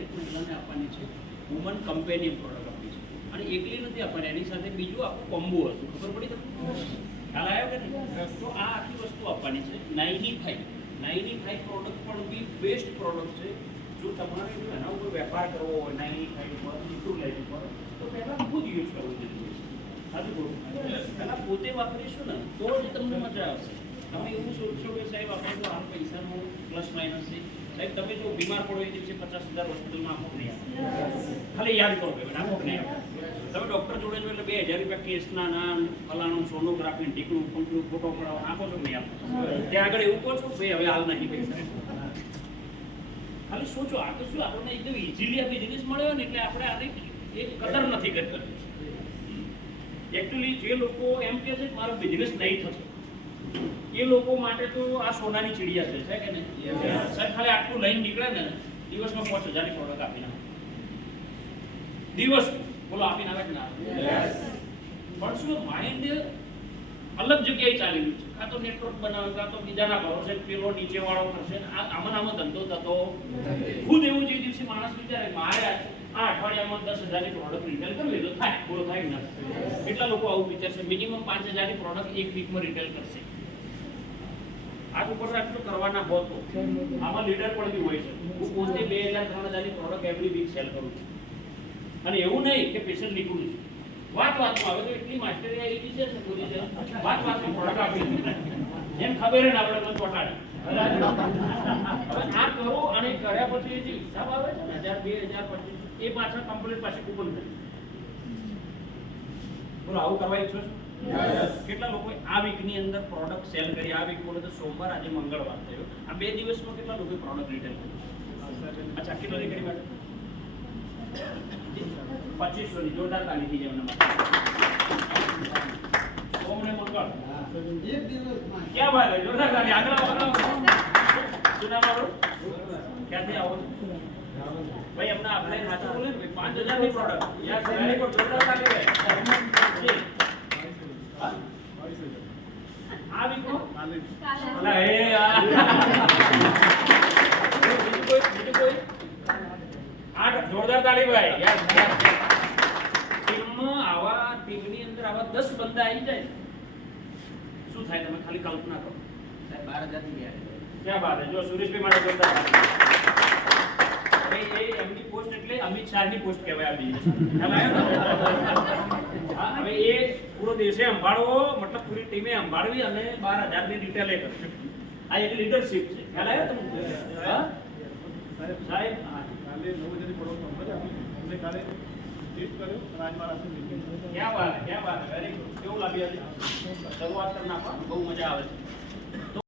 દરેક મહિલાને આપવાની છે. વુમન કમ્પેનિયન પ્રોડક્ટ આપી છે. અને એકલી નથી આપવાની એની સાથે બીજું આખું કોમ્બો હતું ખબર પડી તમને? ખ્યાલ આવ્યો કે નહીં? તો આ આખી વસ્તુ આપવાની છે. Ninety five ninety five product પણ બી બેસ્ટ પ્રોડક્ટ છે. જો તમારે જો એના ઉપર વેપાર કરવો હોય નાઇની ફાઈવ પર ઇન્ટુ લાઇટ ઉપર તો પહેલાં ખુદ યુઝ કરવું છે. સાચું બોલું પહેલાં પોતે વાપરીશું ને તો જ તમને મજા આવશે. તમે એવું સોચશો કે સાહેબ, આપણે તો આ પૈસાનું પ્લસ માઇનસ છે. સાહેબ, તમે જો બીમાર પડો એ દિવસે પચાસ હજાર હોસ્પિટલમાં કે નહીં? ખાલી યાદ કરો કે આપો કે નહીં? તમે ડૉક્ટર જોડે જો એટલે બે હજાર રૂપિયા કેસના ના ફલાણું સોનોગ્રાફી ટીકડું પંકડું ફોટો પડાવો, આપો છો નહીં આપો? ત્યાં આગળ એવું કહો છો ભાઈ, હવે હાલ નહીં પૈસા. ખાલી સોચો, આ તો શું આપણને એકદમ ઇઝીલી આ બિઝનેસ મળ્યો ને એટલે આપણે આને એક કદર નથી કરતા એકચ્યુઅલી જે લોકો એમ કહે છે કે મારો બિઝનેસ નહીં થશે એ લોકો માટે તો આ સોનાની ચીડિયા છે છે કે નહીં? સાહેબ ખાલી આટલું લઈને નીકળે ને દિવસમાં પાંચ હજારની પ્રોડક્ટ આપી નાખે દિવસ બોલો આપી નાખે કે ના પણ શું માઇન્ડ અલગ જગ્યાએ ચાલી રહ્યું છે. કાં તો નેટવર્ક બનાવે કાં તો બીજાના ભરોસે પેલો નીચે વાળો કરશે આ આમાં આમાં ધંધો થતો ખુદ એવું જે દિવસે માણસ વિચારે મારે આ અઠવાડિયામાં દસ હજારની પ્રોડક્ટ રિટેલ કરવી તો થાય પૂરો થાય ના કેટલા લોકો આવું વિચારશે. મિનિમમ પાંચ હજારની પ્રોડક્ટ એક વીકમાં રિટેલ કરશે. આજ ઉપર આટલું કરવાના હોત. આમાં લીડર પણ બી હોય છે. હું પોતે બે હજાર ત્રણ હજારની પ્રોડક્ટ એવરી વીક સેલ કરું છું. અને એવું નહીં કે પેશન્ટ નીકળું છું. વાત વાતમાં આવે તો એટલી માસ્ટરી આવી ગઈ છે પૂરી છે વાત વાતમાં પ્રોડક્ટ આપી. એમ ખબર ને આપણે ચોટાડે હવે આ કરો અને કર્યા પછી જે હિસાબ આવે છે ને હજાર, બે હજાર, પચીસ, એ પાછળ કમ્પ્લીટ પાસે કૂપન થાય બોલો, આવું કરવા ઈચ્છો છો? કેટલા લોકોએ આ વીકની અંદર પ્રોડક્ટ સેલ કરી? આ વીક બોલે તો સોમવાર, આજે મંગળવાર થયો. આ બે દિવસમાં કેટલા લોકોએ પ્રોડક્ટ રિટેલ કરી અચ્છા, કેટલા કરી મેડમ પચીસો ની જોરદાર તાલી થઈ એમના માટે. સોમ ને મંગળ. ક્યાં ભાઈ પાંચ હજારની પ્રોડક્ટ ભાઈ જી. હા? આ વીકનો અલા હે આ. બીજું કોઈ બીજું કોઈ આઠ જોરદાર તાળી ભાઈ ટીમમાં આવા ટીમની અંદર આવા દસ બંદા આવી જાય. શું થાય તમે ખાલી કલ્પના કરો. ક્યાં બાત જો સુરેશભાઈ માટે જોરદાર. એ એમની પોસ્ટ એટલે અમિત શાહની પોસ્ટ કહેવાય આ business. ખ્યાલ આવ્યો? હા, હવે એ પૂરો દેશે સંભાળવો મતલબ પૂરી ટીમે અંબાળવી અને બાર હજારની રિટેલે કરશે આ એક લીડરશિપ છે ખ્યાલ આવ્યો તમને હા? સાહેબ હા. ક્યાં બાત હે, ક્યાં બાત હે. Very good. કેવું લાગ્યું? શરૂઆત કરી નાખો બહુ મજા આવે છે